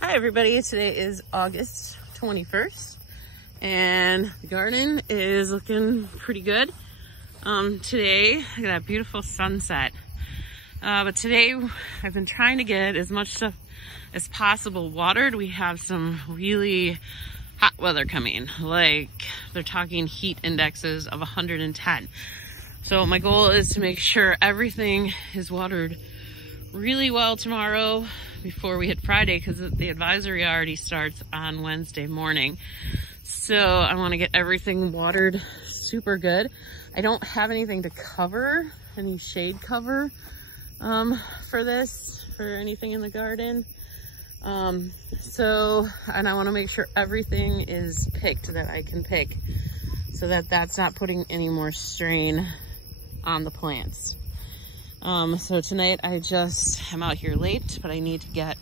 Hi everybody, today is August 21st and the garden is looking pretty good. Today I got a beautiful sunset, but today I've been trying to get as much stuff as possible watered. We have some really hot weather coming, like they're talking heat indexes of 110. So my goal is to make sure everything is watered really well tomorrow before we hit Friday, because the advisory already starts on Wednesday morning. So I want to get everything watered super good. I don't have anything to cover, any shade cover for anything in the garden. And I want to make sure everything is picked that I can pick, so that that's not putting any more strain on the plants. So tonight I'm out here late, but I need to get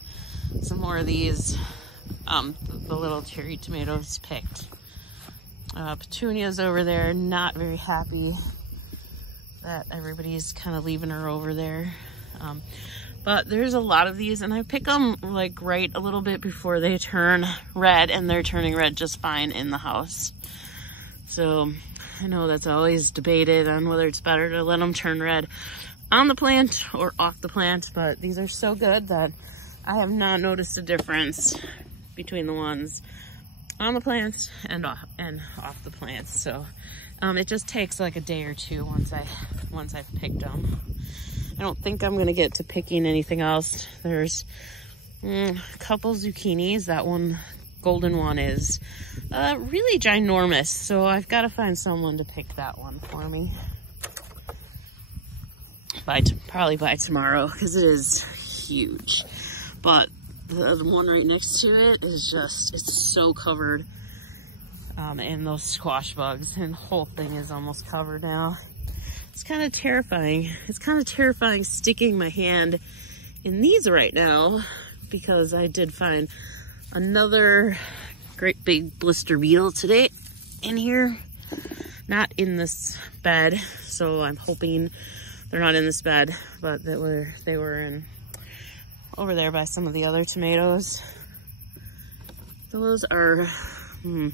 some more of these, the little cherry tomatoes picked. Petunia's over there, not very happy that everybody's kind of leaving her over there. But there's a lot of these, and I pick them like right a little bit before they turn red, and they're turning red just fine in the house. So I know that's always debated on whether it's better to let them turn red on the plant or off the plant, but these are so good that I have not noticed a difference between the ones on the plants and off the plants. So it just takes like a day or two once I've picked them. I don't think I'm gonna get to picking anything else. There's a couple zucchinis. That one, golden one, is really ginormous, so I've got to find someone to pick that one for me. Probably by tomorrow, because it is huge. But the one right next to it is it's so covered in those squash bugs, and the whole thing is almost covered now. It's kind of terrifying. It's kind of terrifying sticking my hand in these right now, because I did find another great big blister beetle today in here. Not in this bed, so I'm hoping they're not in this bed, but they were in over there by some of the other tomatoes. Those are, I'm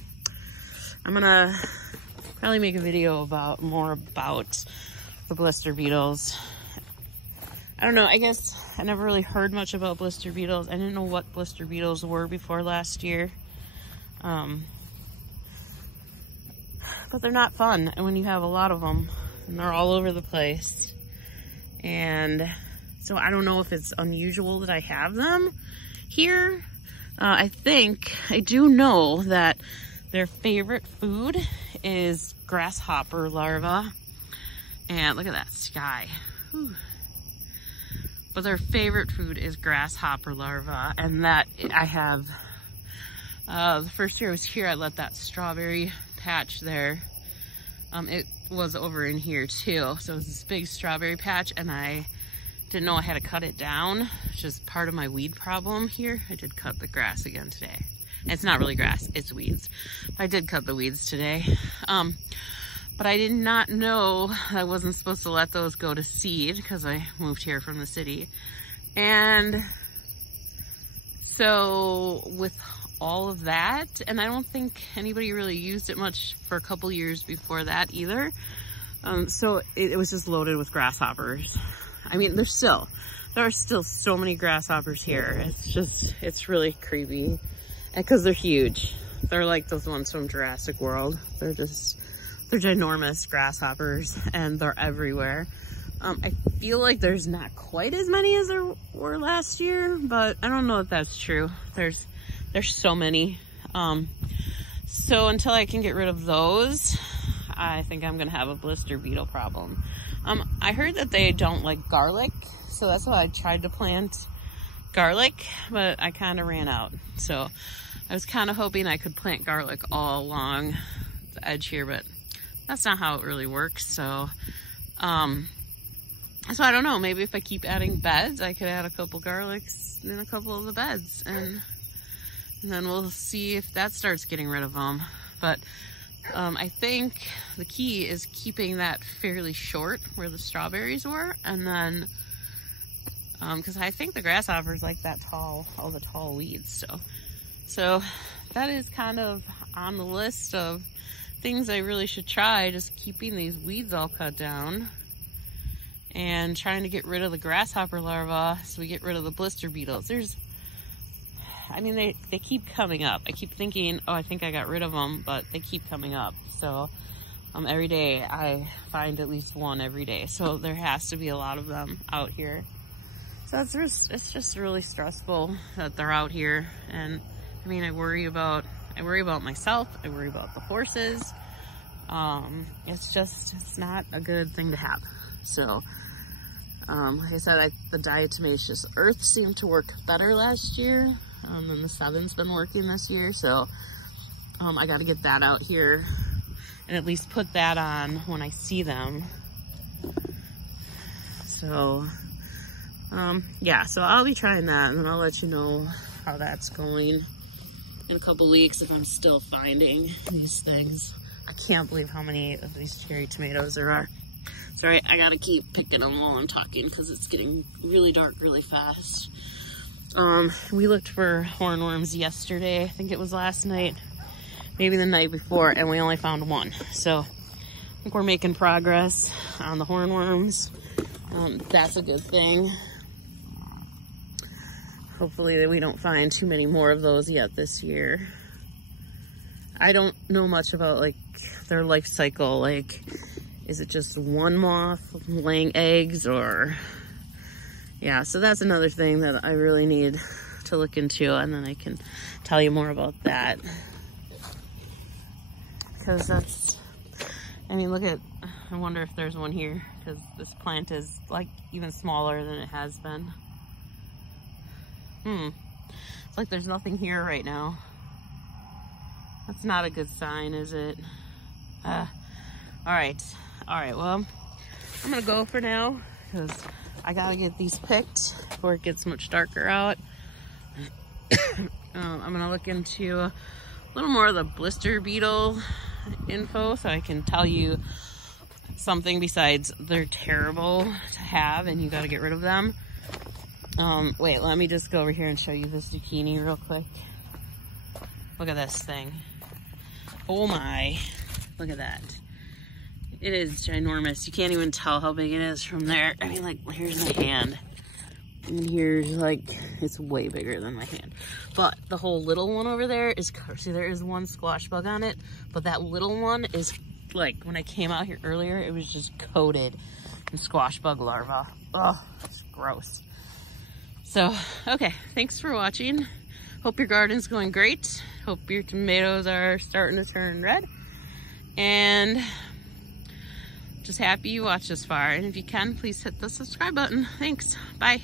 gonna probably make a video more about the blister beetles. I don't know, I guess I never really heard much about blister beetles. I didn't know what blister beetles were before last year. But they're not fun when you have a lot of them, and they're all over the place. And so I don't know if it's unusual that I have them here. I do know that their favorite food is grasshopper larvae. And look at that sky. Whew. But their favorite food is grasshopper larvae, and that I have, the first year I was here, I let that strawberry patch there. It was over in here too. So it was this big strawberry patch, and I didn't know I had to cut it down, which is part of my weed problem here. I did cut the grass again today. And it's not really grass, it's weeds. I did cut the weeds today. But I did not know I wasn't supposed to let those go to seed, because I moved here from the city. And so with all of that, and I don't think anybody really used it much for a couple years before that either. So it was just loaded with grasshoppers. I mean, there are still so many grasshoppers here. It's really creepy. And because they're huge. They're like those ones from Jurassic World. They're ginormous grasshoppers, and they're everywhere. I feel like there's not quite as many as there were last year, but I don't know if that's true. There's so many. So until I can get rid of those, I think I'm gonna have a blister beetle problem. I heard that they don't like garlic, so that's why I tried to plant garlic, but I kind of ran out. So I was kind of hoping I could plant garlic all along the edge here, but that's not how it really works. So I don't know, maybe if I keep adding beds, I could add a couple garlics in a couple of the beds, and then we'll see if that starts getting rid of them. But I think the key is keeping that fairly short where the strawberries were, and then because I think the grasshopper's like that tall, all the tall weeds. So that is kind of on the list of things I really should try, just keeping these weeds all cut down and trying to get rid of the grasshopper larvae so we get rid of the blister beetles. I mean, they keep coming up. I keep thinking, oh, I think I got rid of them, but they keep coming up. So every day I find at least one every day. So there has to be a lot of them out here. So it's just really stressful that they're out here. And I mean, I worry about myself. I worry about the horses. It's not a good thing to have. So, like I said, the diatomaceous earth seemed to work better last year. And the 7's been working this year. So, I got to get that out here and at least put that on when I see them. So, yeah, so I'll be trying that, and then I'll let you know how that's going in a couple weeks if I'm still finding these things. I can't believe how many of these cherry tomatoes there are. Sorry, I gotta keep picking them while I'm talking because it's getting really dark really fast. We looked for hornworms yesterday. I think it was last night, maybe the night before, and we only found one. So I think we're making progress on the hornworms. That's a good thing. Hopefully that we don't find too many more of those yet this year. I don't know much about like their life cycle. Like, is it just one moth laying eggs, or yeah, so that's another thing that I really need to look into, and then I can tell you more about that. Because that's, I mean, look at, I wonder if there's one here, because this plant is like even smaller than it has been. It's like there's nothing here right now. That's not a good sign, is it? All right, well, I'm gonna go for now, because I gotta get these picked before it gets much darker out. I'm gonna look into a little more of the blister beetle info so I can tell you something besides they're terrible to have and you gotta get rid of them. Wait, let me just go over here and show you this zucchini real quick. Look at this thing. Oh my, look at that. It is ginormous. You can't even tell how big it is from there. I mean, like, here's my hand. And here's, like, it's way bigger than my hand. But the whole little one over there is, see, there is one squash bug on it. But that little one is, like, when I came out here earlier, it was just coated in squash bug larvae. Oh, it's gross. So, okay, thanks for watching. Hope your garden's going great. Hope your tomatoes are starting to turn red. And just happy you watched this far. And if you can, please hit the subscribe button. Thanks. Bye.